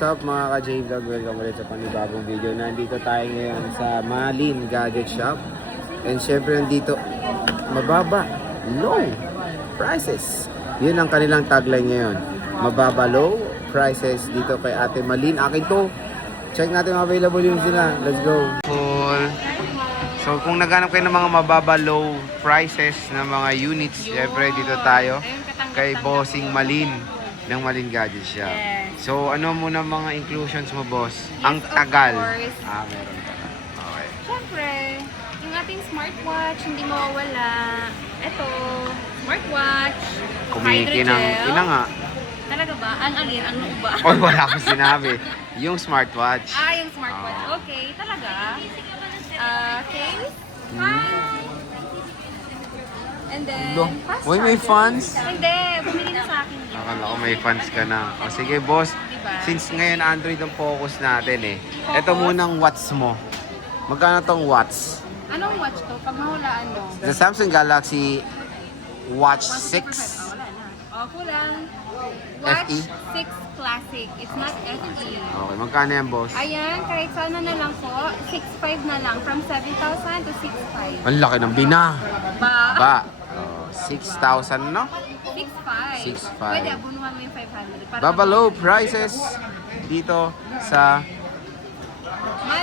What's up mga ka-J-Vlog? Welcome ulit sa panibagong video. Nandito tayo ngayon sa Malin Gadget Shop. And syempre nandito, mababa, low prices. Yun ang kanilang tagline ngayon. Mababa, low prices dito kay Ate Malin. Akin to. Check natin available yung sila. Let's go. Cool. So kung naghanap kayo ng mga mababa, low prices ng mga units, syempre dito tayo kay Bossing Malin ng Malin Gadget Shop. Yes. So, ano muna mga inclusions mo, boss? Yes, Ang tagal. of course. Meron pala. Okay. Siyempre, yung ating smartwatch, hindi mawawala. Ito, smartwatch. Kumikinang, hydrogel. ina nga. Talaga ba? Ang alin? Ang noo ba? Oy, wala akong sinabi. Yung smartwatch. Yung smartwatch. Okay, talaga. Case. And then, Lo. fast Uy, may charger. fans? Hindi, bumili na sa akin yun. Akala ko may fans ka na. O sige, boss. Diba? Since ngayon Android ang focus natin Focus? Ito munang watts mo. Magkano tong watts? Anong watch to? Pag mahulaan mo? The Samsung Galaxy Watch 6. Wala na. Kulang. Watch FE? 6 Classic. It's not FE. Okay, magkano yan, boss? Ayan, kahit sana na lang po, 6.5 na lang. From 7,000 to 6.5. Ang laki ng bina. Ba? 6,000, no? 6.5. 6.5. Pwede, abunuhan mo yung 500. Para Baba low prices dito sa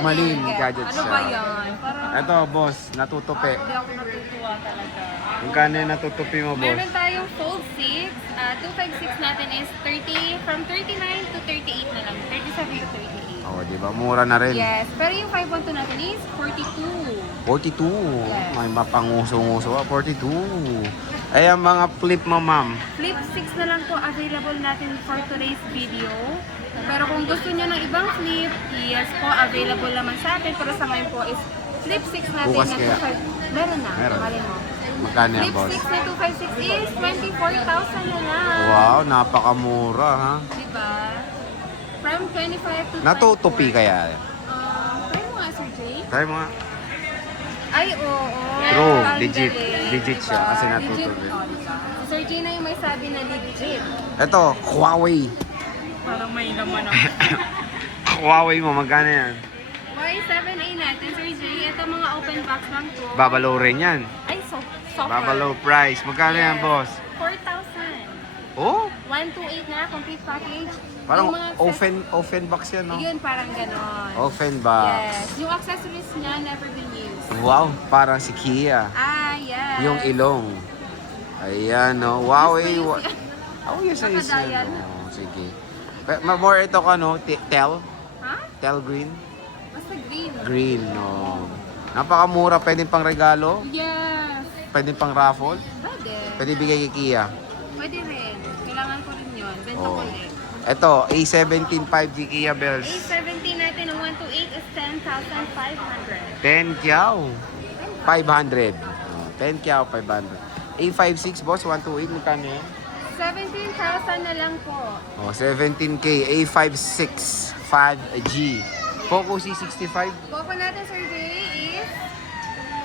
Malin Gadget Ano Shop. ba yan? Parang Eto, boss, natutupi. hindi ako natutuwa talaga. Magkano yung natutupi mo, boss? Meron tayong Fold 6. 256 natin is 30, from 39 to 38 na lang. 37 to 38. Oh, di ba? Mura na rin. Yes, pero yung 512 natin is 42. 42. Yes. May mapanguso-nguso pa. 42. Ay, ang mga flip mo, ma'am. Flip 6 na lang po available natin for today's video. Pero kung gusto niyo ng ibang flip, yes po, available naman sa atin. Pero sa ngayon po is flip 6 natin Bukas na kaya? 25. Meron na, Meron. mali mo. Magkano yan, Flip boss? 6 na 256 is 24,000 na lang. Wow, napakamura, ha? Diba? From 25 to Natutupi 24. kaya? Try mo nga, Sir Jay. Try mo nga. Ay, oo. True, Ang legit. galing, Legit siya kasi natutupi. Legit. Oh, diba? Si Sir Jay na yung may sabi na legit. Ito, Huawei. Parang may naman Huawei mo, magkano yan? Y7A natin, Sir Jay. Ito mga open box lang to. Babalo rin yan. Ay, software. Babalo price. Magkano yan, boss? 4,000. Oh, 128 na, complete package. parang Yung mga open box yan, no? Yun, parang ganon. Open box. Yes. Yung accessories niya, never been used. Wow, parang si Kia. Yes. Yung ilong. Ayan, no? Huawei. Mas Oh, yes, yes. Nakadial. Oh, sige. More ito ka, no? Tel? Ha? Tel green? Basta green. Green, no? Napakamura. Pwede pang regalo. Yes. Pwede pang raffle. Pwede. Pwede bigay kay Kia. Pwede rin. Kailangan ko rin yun. Benta Oh. ko ulit. Ito, A17 5G Kia Bells. A17 natin ng 128 is 10,500. 10 kyaw. 500. Oh, 10 kyaw, 500. A56, boss, 128. Magkano yan? 17,000 na lang po. Oh, 17K. A56 5G. Poco C65. Poco natin, Sir Jay, is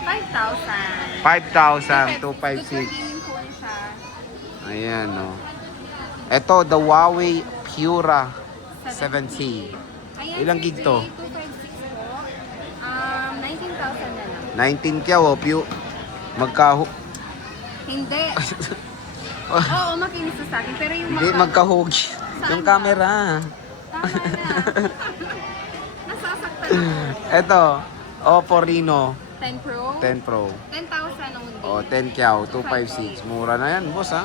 5,000. 5,000 to Good 56. gaming phone siya. Ayan, no. Ito, the Huawei Pura 7C. Ayan, Ilang Sir gig Jay, to? 256 po. 19,000 na lang. 19 kyaw, oh, magkahu... Hindi. Oo, makinis na sa akin. Pero yung Hindi, mga... magkahugi. Yung Saan ba? camera. Tama na. Nasasaktan ako. Ito, Oppo Reno 10 Pro? 10 Pro. 10,000 only. O, 10 kyaw, 256. Mura na yan, boss, ha?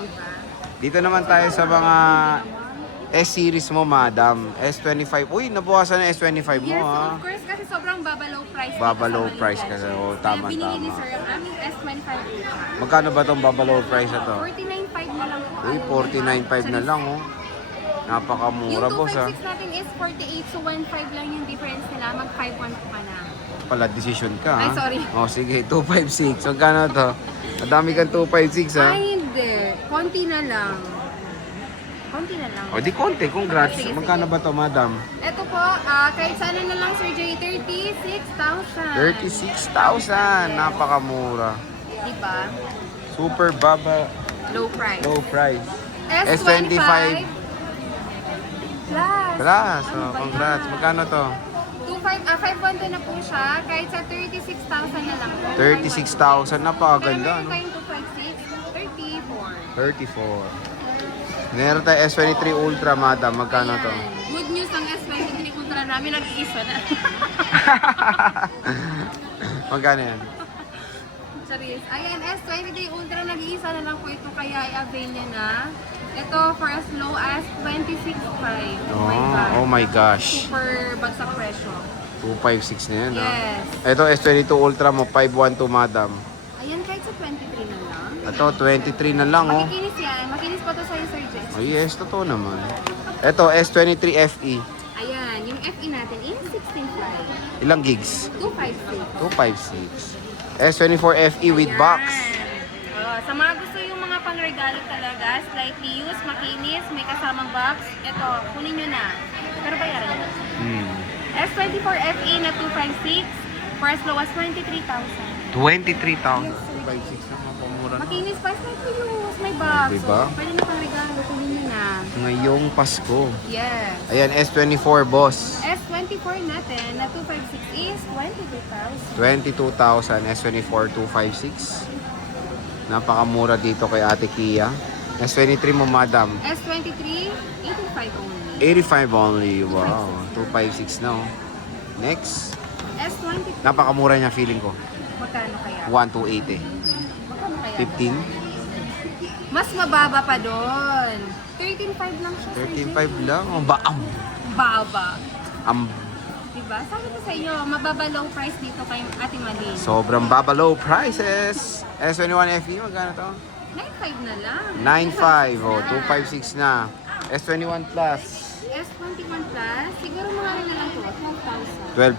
Dito naman tayo sa mga S-series mo, madam. S25. Uy, nabukasan na S25 mo, Yes, ha? of course, kasi sobrang babalow price. dito Babalow sa Malin price Gadget. kasi. Oh, Kaya tama, binili ni tama. Sir ang aming S25 Ultra. Magkano ba itong babalow price na to? 49.5 na lang po. Uy, 49.5 na lang, oh. Napakamura, Yung boss, ha? 256 natin is 48, so 1.5 lang yung difference nila. Mag 5.1 pa na. Pala, decision ka, ha? Ay, sorry. Oh, sige, 256. Magkano to? Madami kang 256, ha? Ay, hindi. Konti na lang. Konti na lang. O, di konti. Congrats. Sige, sige. Magkano ba to, madam? Ito po, kahit sana na lang, Sir Jay, 36,000. 36,000. Napakamura. Diba? Super baba, Low price. low price. S25. Plus. Plus, Ano oh, ba congrats. yan? Magkano to? 512 na po siya. Kahit sa 36,000 na lang po. 36,000, napakaganda, Pero no? meron tayong 256, 34. 34. Meron tayo S23 Ultra, madam. Magkano to? Ayan. Good news ang S23 Ultra namin, nag-iisa na. Magkano yan? Charis. Ayan, S23 Ultra, nag-iisa na lang po ito, kaya i-avail niya na. Ito for as low as 26.5. Oh my gosh. Super bagsak presyo. 256 na yan, no? Yes. Ito, S22 Ultra mo, 512, madam. Ayan, kahit sa 23 na lang. Ito, 23 na lang, oh. Makikinis yan. Makinis pa to sa'yo, Sir Jess. Oh, yes, totoo naman. Ito, S23 FE. Ayan, yung FE natin is 16.5. Ilang gigs? 256. 256. S24 FE with box. Sa mga gusto yung mga pangregalo talaga, slightly used, makinis, may kasamang box, ito, kunin nyo na. Pero bayaran nyo. S24 FE na 256 for as low as 23,000. 23,000. 256 na, mapamura na. Makinis pa, slightly used, may box. Diba? So, pwede na pangregalo, kunin nyo na. Ngayong Pasko. Yes. Ayan, S24 boss. S24 natin na 256 is 22,000. 22,000. S24 256. Napakamura dito kay Ate Kia. S23 mo, madam. S23, 85 only. 85 only. Wow. 256 na, oh. Next. S23, Napakamura niya, feeling ko. magkano kaya? 1,280. Magkano kaya? 15? Mas mababa pa doon. 13.5 lang siya. 13.5 lang. Oh, baam. Baba. Am Diba? Sabi ko sa inyo, mababa low price dito kay Ate Malin. sobrang baba low prices. S21 FE, magkano to? 9.5 na lang. 9.5. Oh, 256 na. S21 Plus. S21 Plus, siguro mga ano na lang to,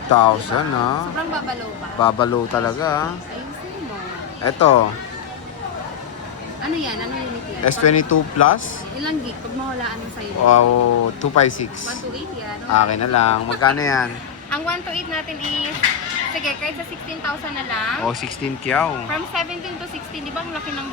12,000. 12,000, ha? Sobrang baba low ba? Baba low talaga, ha? Ayusin mo. Ito, Ano yan? Ano unit yan? S22 Plus. Ilang gig? Pag mawalaan mo sa'yo. Wow, 256. 128 yan. Akin na lang. Magkano yan? Ang 128 natin is, sige, kahit sa 16,000 na lang. Oh, 16 kyaw. From 17 to 16, di ba ang laki ng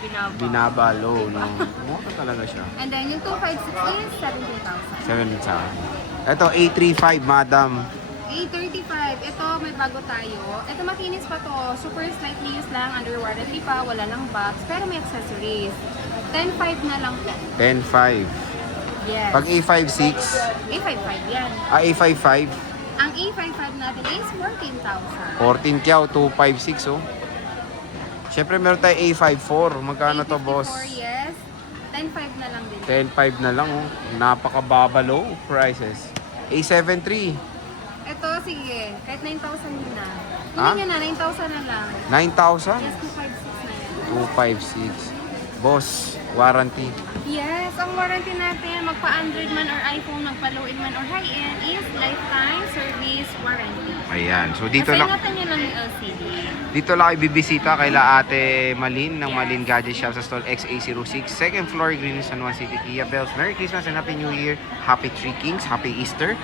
binaba? Binaba low, no? Mura talaga siya. And then yung 256 is 17,000. 7,000. Ito, A35, madam. A35, ito may bago tayo. Ito makinis pa to. Super slightly used lang, under warranty pa, wala lang box, pero may accessories. 10.5 na lang po. 10.5. Yes. Pag A56, A55 yan. A55, Ang A55 natin is 14,000. 14 kyaw, 256, oh. Siyempre, meron tayo A54. Magkano to, boss? A54, yes. 10.5 na lang din. 10.5 na lang, oh. Napakababa low prices. A73, Ito, sige, kahit 9,000 yun na. Ha? Hindi nyo na, 9,000 na lang. 9,000? Yes, 256 na yan. 256. Boss, warranty. Yes, ang warranty natin, magpa-Android man or iPhone, magpa-low-end man or high-end, is lifetime service warranty. Ayan. So, dito Kasi lang. ingatan nyo lang yung LCD. Dito lang kayo bibisita kay Ate Malin ng Malin Gadget Shop sa stall XA06, second floor, Green San Juan City, Kia Bells. Merry Christmas and Happy New Year. Happy Three Kings. Happy Easter.